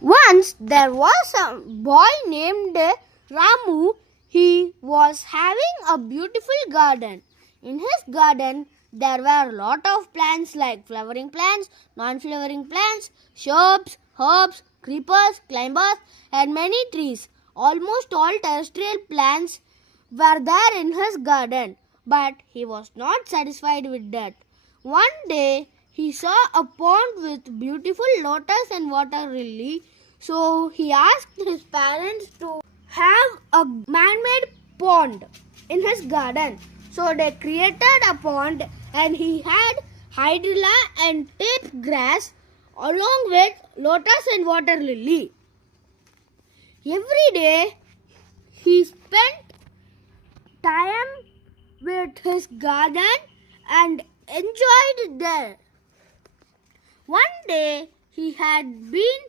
Once there was a boy named Ramu. He was having a beautiful garden. In his garden, there were a lot of plants like flowering plants, non-flowering plants, shrubs, herbs, creepers, climbers, and many trees. Almost all terrestrial plants were there in his garden, but he was not satisfied with that. One day, he saw a pond with beautiful lotus and water lily, so he asked his parents to have a man-made pond in his garden. So they created a pond and he had hydrilla and tape grass along with lotus and water lily. Every day he spent time with his garden and enjoyed there. One day he had been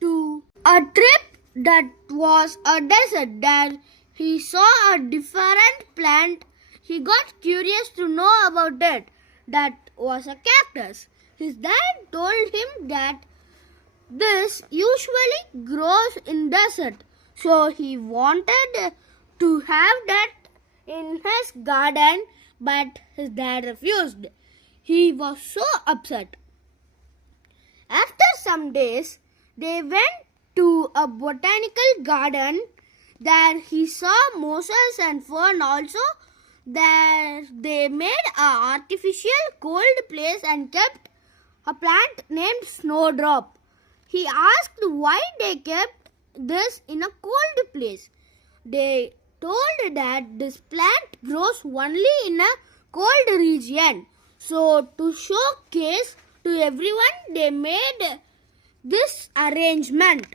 to a trip that was a desert. There he saw a different plant. He got curious to know about it. That was a cactus. His dad told him that this usually grows in desert. So he wanted to have that in his garden, but his dad refused. He was so upset. After some days, they went to a botanical garden. There he saw mosses and fern also. There they made an artificial cold place and kept a plant named Snowdrop. He asked why they kept this in a cold place. They told that this plant grows only in a cold region. So to showcase to everyone, they made this arrangement.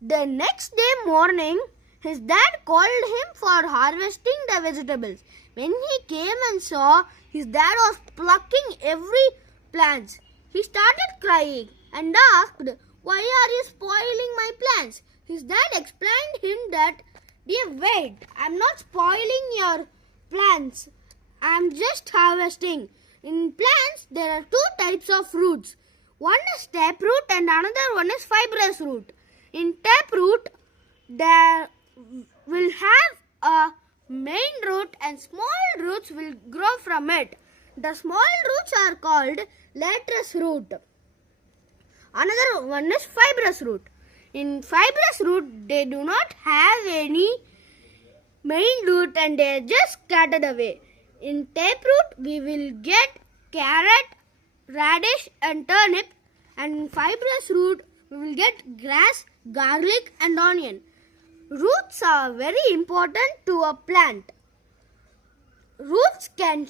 The next day morning, his dad called him for harvesting the vegetables. When he came and saw his dad was plucking every plant, he started crying and asked, "Why are you spoiling my plants?" His dad explained him that, "Dear, wait, I'm not spoiling your plants. I'm just harvesting. In plants, there are two types of roots. One is taproot and another one is fibrous root. In taproot, there will have a main root and small roots will grow from it. The small roots are called lateral root. Another one is fibrous root. In fibrous root, they do not have any main root and they are just scattered away. In taproot, we will get carrot, radish and turnip, and in fibrous root, we will get grass, garlic and onion. Roots are very important to a plant. Roots can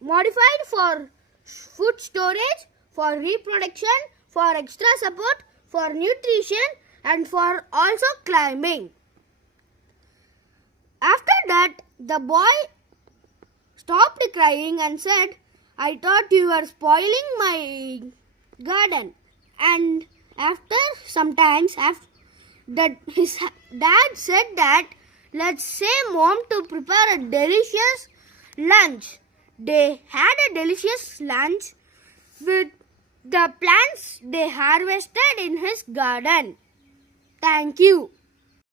modified for food storage, for reproduction, for extra support, for nutrition and for also climbing. After that, the boy stopped crying and said, "I thought you were spoiling my garden." And after some time, his dad said that, "Let's say Mom to prepare a delicious lunch." They had a delicious lunch with the plants they harvested in his garden. Thank you.